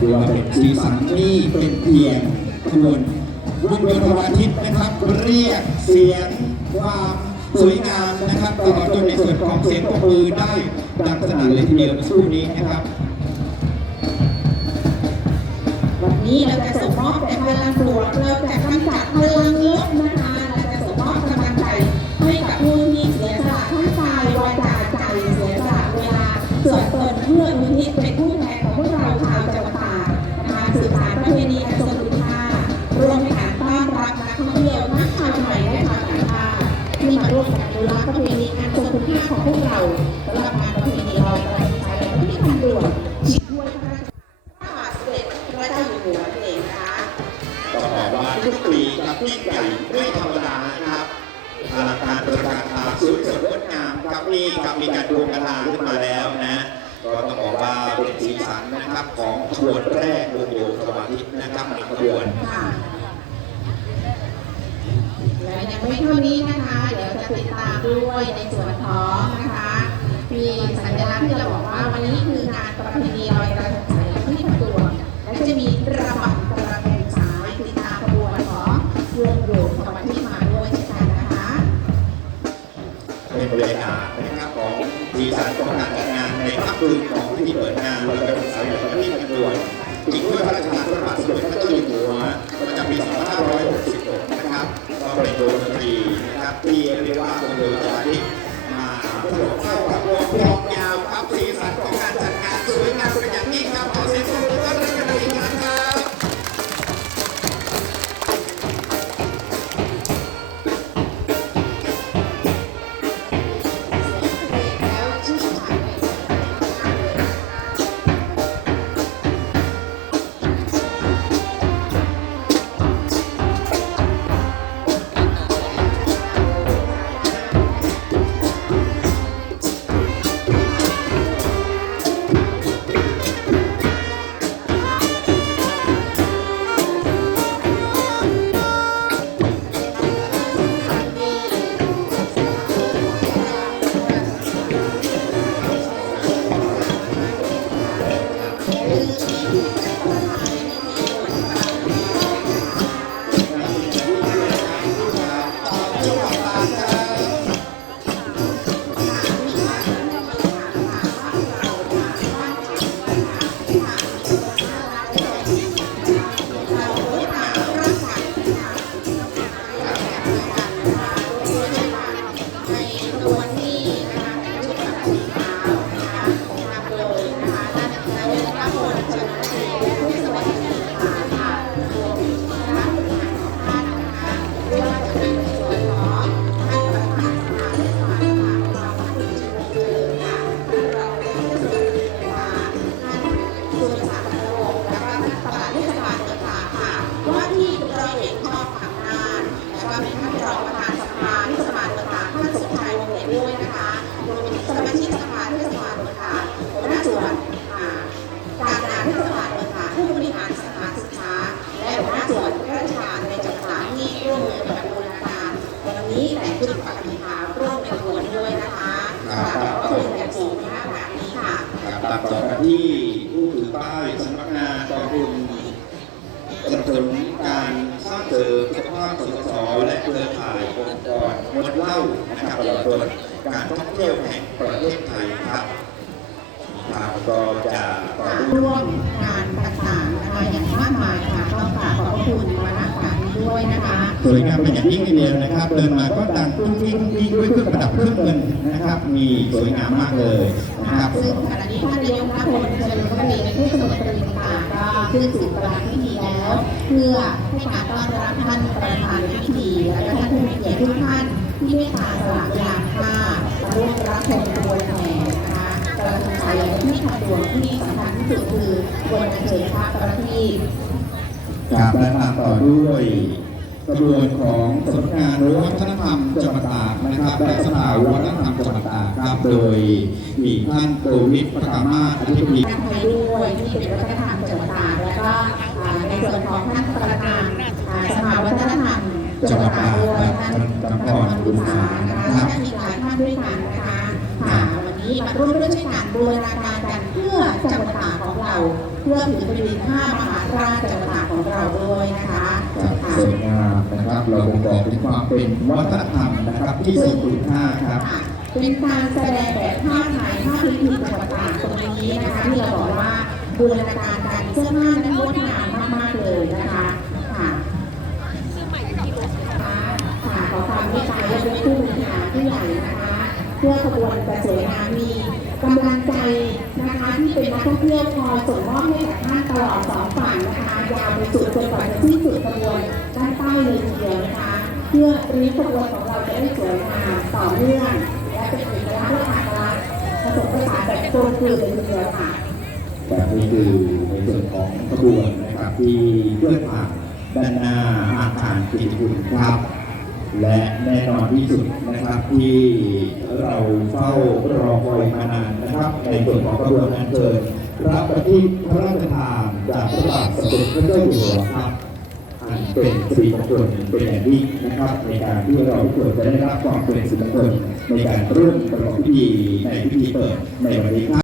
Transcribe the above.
ถือว่าเป็นสีสันนี่เป็นเพียงขบวนวงเวียนพระอาทิตย์นะครับ เรียกเสียงความสวยงามนะครับตลอดจนในส่วนของเสียงปรบมือได้ดังสนั่นเลยทีเดียวเมื่อสักครู่นี้นะครับวันนี้เราจะส่งมอบแต่พลังบวกเราจะกำจัดพลังลบนะคะ ท่องเที่ยวทั้งชาวไทยและชาวต่างชาติที่มาร่วมกันอนุรักษ์ประเพณีอันทรงคุณค่าของพวกเราสำหรับงานประเพณีลอยกระทงไทยและที่ทางด่วนชิดด้วยพระราชทานเสด็จพระเจ้าอยู่หัวนั่นเองนะคะต้องบอกว่าทุกปีกับยิ่งใหญ่ไม่ธรรมดานะครับอลังการตระการตาสวยสดงดงามครับนี่กับมีการดวงกระทาขึ้นมาแล้วนะก็ต้องบอกว่าเป็นสีสันนะครับของขบวนแรกวงโยธวาทิตนะครับในขบวนค่ะ และยังไม่เท่านี้นะคะ เดี๋ยวจะติดตามด้วยในส่วนของนะคะ มีสัญลักษณ์ที่เราบอกว่าวันนี้คืองานประเพณีลอยกระทงสายที่ทำตัวและจะมีระบำกระทงสายติดตามขบวนของวงโยธวาทิตมาด้วยเช่นกันนะคะเป็นบรรยากาศนะครับของสีสันของการจัดงานในภาคพื้นของพิธีเปิดงานลอยกระทงสายที่ขบวนอีกด้วยพระราชทานพระบาทสมเด็จพระเจ้าอยู่ ต่อกันที่ผู้ถือป้ายสำนักงานกองทุนสนับสนุนการสร้างเสริมสุขภาพสสและเครือข่ายองค์กรงดเหล้านะครับตลอดจนการท่องเที่ยวแห่งประเทศไทยครับครับก็จะต่อร่วมงานต่างๆนะคะอย่างมากมายค่ะก็กราบขอบพระคุณมาณการด้วย สวยงามเป็นอย่างยิ่งทีเดียวนะครับ เดินมาก็ต่างตุ้งติ้งติ้งด้วยเครื่องประดับเครื่องเงินนะครับ มีสวยงามมากเลยนะครับซึ่งขณะนี้ท่านนายกรัฐมนตรีเฉลิมพระเกียรติในเทศมนตรีต่างๆก็ขึ้นสู่ปรานพิธีแล้ว เพื่อให้การต้อนรับท่านประธานพิธีและก็ท่านผู้มีเกียรติทุกท่านที่เมตตาสละเวลาค่าร่วมรับชมขบวนแห่นะคะกระทงไทยที่ทางด่วนที่สำคัญที่สุดคือบนอัญเชิญพระประทีปครับและตามต่อด้วย กระบวนของสำนักงานวัฒนธรรมจังหวัดตากนะครับและสภาวัฒนธรรมจังหวัดตากครับโดยมีท่านโกวิทประกามาศอธิบดีท่านไทยด้วยที่เป็นวัฒนธรรมจังหวัดตากแล้วก็อ่าในส่วนของท่านประธานอ่าสภาวัฒนธรรมจังหวัดตากด้วยท่านกำพรบุญสานะคะและอีกหลายท่านด้วยกันนะคะค่ะวันนี้มาร่วมด้วยช่วยกันบูรณาการกันเพื่อจังหวัดตากของเรา เพื่อถึงบริเวณห้ามหาราชจักรพรรดิของเราด้วยนะคะครับค่ะสวยงามนะครับเราบ่งบอกถึงความเป็นวัฒนธรรมนะครับที่ทรงคุณค่าครับค่ะเป็นการแสดงแบบผ้าไทยผ้าพื้นถิ่นจังหวัดตากตรงนี้นะคะที่เราบอกว่าบูรณาการการเสื้อผ้านั้นงดงามมากๆเลยนะคะค่ะค่ะค่ะขอความเมตตายกยกผู้บริหารผู้ใหญ่นะคะ เพื่อขบวนจะสวยงามมีกำลังใจนะคะที่ เป็นนักท่องเที่ยวคอยส่งมอบให้กับท่านตลอดสองฝั่งนะคะยาวไปสุดจนกว่าจะสิ้นสุดขบวนด้านใต้เลยทีเดียวนะคะ เพื่อรีขบวนของเราจะได้สวยงามต่อเนื่องและเป็นเอกลักษณ์และอัตลักษณ์ผสมผสานแบบกลมกลืนเลยทีเดียวค่ะแบบนี้คือในส่วนของขบวนนะครับที่เคลื่อนผ่านด้านหน้าอาคารกิจคุณครับ และแน่นอนที่สุดนะครับที่เราเฝ้ารอคอยมานานนะครับ ในส่วนของขบวนอันเชิญพระประทีพระราชทานจากพระบาทสมเด็จพระเจ้าอยู่หัวครับอันเป็นสิริมงคลเป็นอย่างยิ่งนะครับ ในการที่เราทุกคนจะได้รับความเป็นสิริมงคลในการร่วมประกอบพิธีในพิธีเปิดในวันนี้ครับ